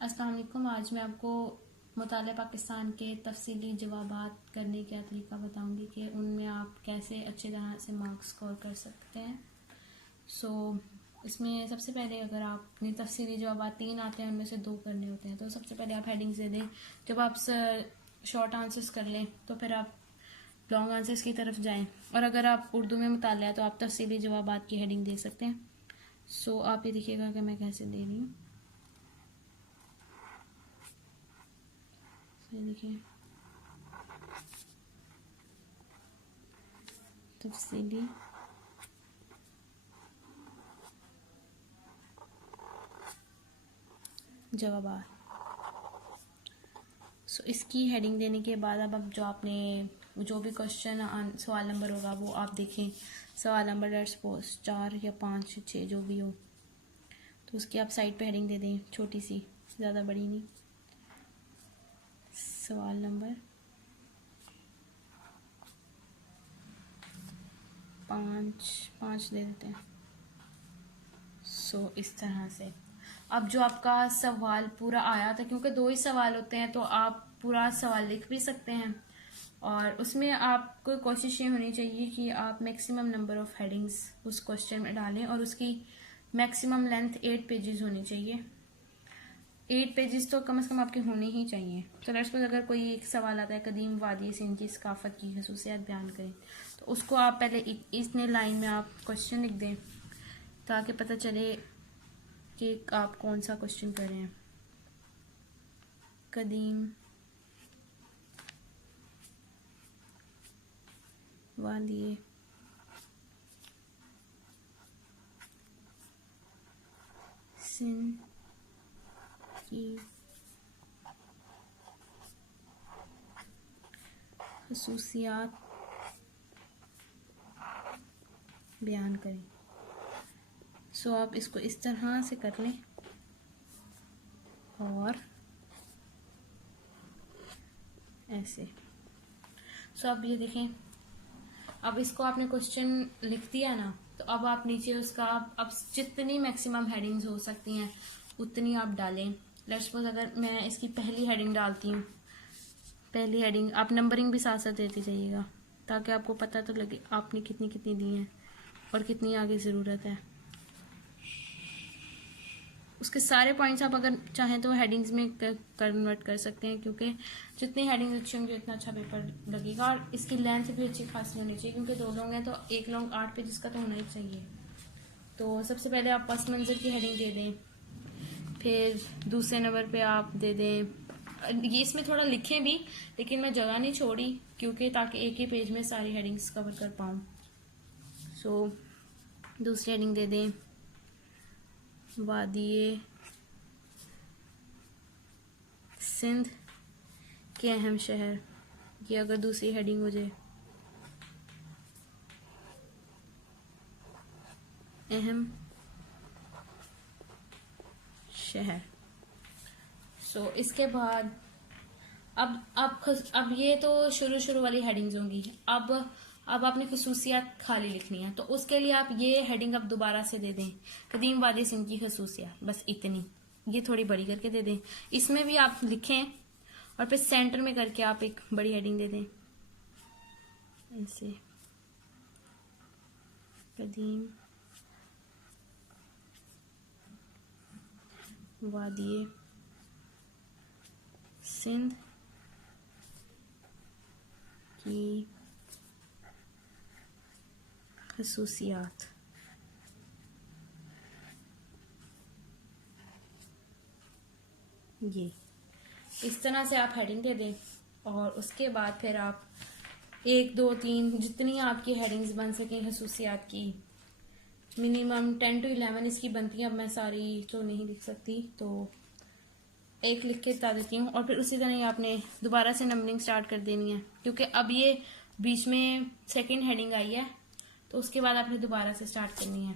अस्सलाम वालेकुम। आज मैं आपको मुताले पाकिस्तान के तफसीली जवाबात करने का तरीका बताऊंगी कि उनमें आप कैसे अच्छे तरह से मार्क्स स्कोर कर सकते हैं। इसमें सबसे पहले अगर आप अपनी तफसीली जवाबात 3 आते हैं, उनमें से 2 करने होते हैं, तो सबसे पहले आप हेडिंग्स दे दें। जब आप शॉर्ट आंसर्स कर लें तो फिर आप लॉन्ग आंसर्स की तरफ जाएं, और अगर आप उर्दू में मुताला है तो आप तफसीली जवाबात की हेडिंग दे सकते हैं। आप ये देखिएगा कि मैं कैसे दे रही हूँ। देखिए, तफसीली जवाबात। इसकी हेडिंग देने के बाद अब जो आपने जो भी क्वेश्चन सवाल नंबर होगा वो आप देखें। सवाल नंबर लेट्स सपोज 4 या 5 या 6 जो भी हो, तो उसकी आप साइड पे हेडिंग दे दें, छोटी सी, ज़्यादा बड़ी नहीं। सवाल नंबर 5 दे देते हैं। इस तरह से अब जो आपका सवाल पूरा आया था, क्योंकि 2 ही सवाल होते हैं तो आप पूरा सवाल लिख भी सकते हैं, और उसमें आपको कोशिश ये होनी चाहिए कि आप मैक्सिमम नंबर ऑफ हेडिंग्स उस क्वेश्चन में डालें, और उसकी मैक्सिमम लेंथ 8 पेजेस होनी चाहिए। 8 पेजेस तो कम से कम आपके होने ही चाहिए। तो लेट्स सपोज अगर कोई एक सवाल आता है, कदीम वादी सिंध की सकाफत की खसूसियात बयान करें, तो उसको आप पहले इतने लाइन में आप क्वेश्चन लिख दें, ताकि पता चले कि आप कौन सा क्वेश्चन कर रहे हैं। कदीम वादी सिंध की खसूसियात बयान करें। आप इसको इस तरह से कर लें, और ऐसे। आप ये देखें, अब इसको आपने क्वेश्चन लिख दिया ना, तो अब आप नीचे उसका अब जितनी मैक्सिमम हेडिंग्स हो सकती हैं उतनी आप डालें। लेट्स सपोज अगर मैं इसकी पहली हेडिंग डालती हूँ, पहली हेडिंग आप नंबरिंग भी साथ साथ देती जाइएगा, ताकि आपको पता तो लगे आपने कितनी कितनी दी हैं और कितनी आगे ज़रूरत है। उसके सारे पॉइंट्स आप अगर चाहें तो हेडिंग्स में कन्वर्ट कर सकते हैं, क्योंकि जितनी हेडिंग्स अच्छी होंगी उतना अच्छा पेपर लगेगा। और इसकी लेंथ भी अच्छी खासी होनी चाहिए, क्योंकि 2 लोग हैं तो एक लोग 8 पेजेस का तो होना ही चाहिए। तो सबसे पहले आप पस मंज़र की हेडिंग दे दें, फिर दूसरे नंबर पे आप दे दें, ये इसमें थोड़ा लिखें भी, लेकिन मैं जगह नहीं छोड़ी, क्योंकि ताकि एक ही पेज में सारी हेडिंग्स कवर कर पाऊँ। दूसरी हेडिंग दे दें वादी सिंध के अहम शहर, ये अगर दूसरी हेडिंग हो जाए, अहम शहर। इसके बाद अब ये तो शुरू वाली हेडिंग्स होंगी। अब आपने खसूसियात खाली लिखनी है, तो उसके लिए आप ये हेडिंग अब दोबारा से दे दें, कदीम वादी सिंध की खसूसियात, बस इतनी। ये थोड़ी बड़ी करके दे दें, इसमें भी आप लिखें, और फिर सेंटर में करके आप एक बड़ी हेडिंग दे दें ऐसे, कदीम वादी सिंध की खसूसियात। ये इस तरह से आप हेडिंग दे दें, और उसके बाद फिर आप 1 2 3 जितनी आपकी हेडिंग्स बन सकें खसूसियात की, मिनिमम 10 to 11 इसकी बनती है। अब मैं सारी तो नहीं लिख सकती, तो एक लिख के बता देती हूँ, और फिर उसी तरह ही आपने दोबारा से नंबरिंग स्टार्ट कर देनी है, क्योंकि अब ये बीच में सेकंड हेडिंग आई है, तो उसके बाद आपने दोबारा से स्टार्ट करनी है।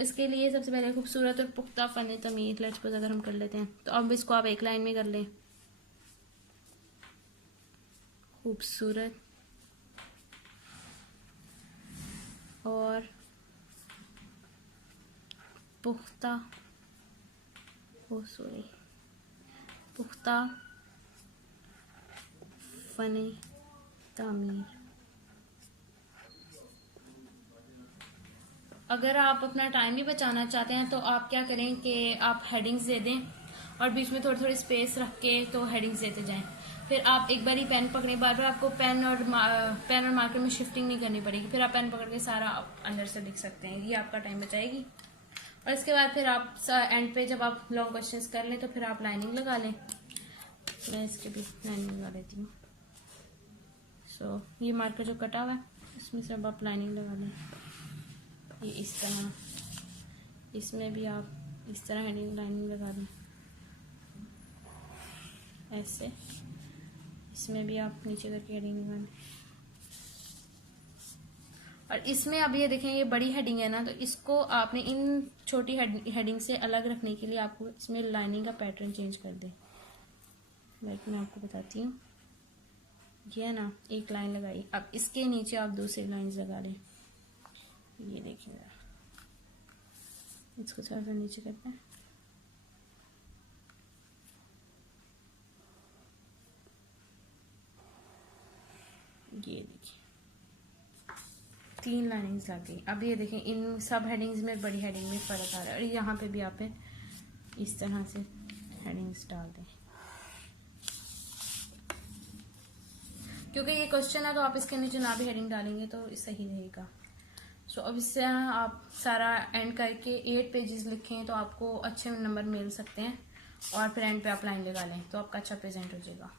इसके लिए सबसे पहले खूबसूरत और पुख्ता फन तमीज़ लेट्स सपोज अगर हम कर लेते हैं, तो अब इसको आप एक लाइन में कर लें, खूबसूरत और पुख्ता, सॉरी पुख्ता फने तामीर। अगर आप अपना टाइम भी बचाना चाहते हैं तो आप क्या करें कि आप हेडिंग्स दे दें और बीच में थोड़ी थोड़ी स्पेस रख के तो हेडिंग्स देते जाएं। फिर आप एक बार ही पेन पकड़े, बार बार आपको पेन और मार्कर में शिफ्टिंग नहीं करनी पड़ेगी। फिर आप पेन पकड़ के सारा अंदर से लिख सकते हैं, ये आपका टाइम बचाएगी। और इसके बाद फिर आप एंड पे जब आप लॉन्ग क्वेश्चंस कर लें तो फिर आप लाइनिंग लगा लें। मैं इसके भी लाइनिंग लगा लेती हूँ। सो ये मार्कर जो कटा हुआ है इसमें से अब आप लाइनिंग लगा लें। ये इस तरह, इसमें भी आप इस तरह हेडिंग लाइनिंग लगा दें ऐसे। इसमें भी आप नीचे करके हेडिंग लगा दें। और इसमें अब ये देखें, ये बड़ी हेडिंग है ना, तो इसको आपने इन छोटी हेडिंग से अलग रखने के लिए आपको इसमें लाइनिंग का पैटर्न चेंज कर दें। लाइक मैं आपको बताती हूँ, ये है ना, एक लाइन लगाई, अब इसके नीचे आप दूसरी लाइंस लगा लें। ये देखिए, इसको थोड़ा सा नीचे करते हैं। ये देखिए 3 लाइनिंग्स लग गई। अब ये देखें, इन सब हेडिंग्स में बड़ी हेडिंग में फ़र्क आ रहा है। और यहाँ पे भी आप इस तरह से हेडिंग्स डाल दें, क्योंकि ये क्वेश्चन है तो आप इसके नीचे ना भी हेडिंग डालेंगे तो सही रहेगा। सो अब इससे आप सारा एंड करके 8 पेजेस लिखें तो आपको अच्छे नंबर मिल सकते हैं। और फिर एंड पे आप लाइन लगा लें तो आपका अच्छा प्रेजेंट हो जाएगा।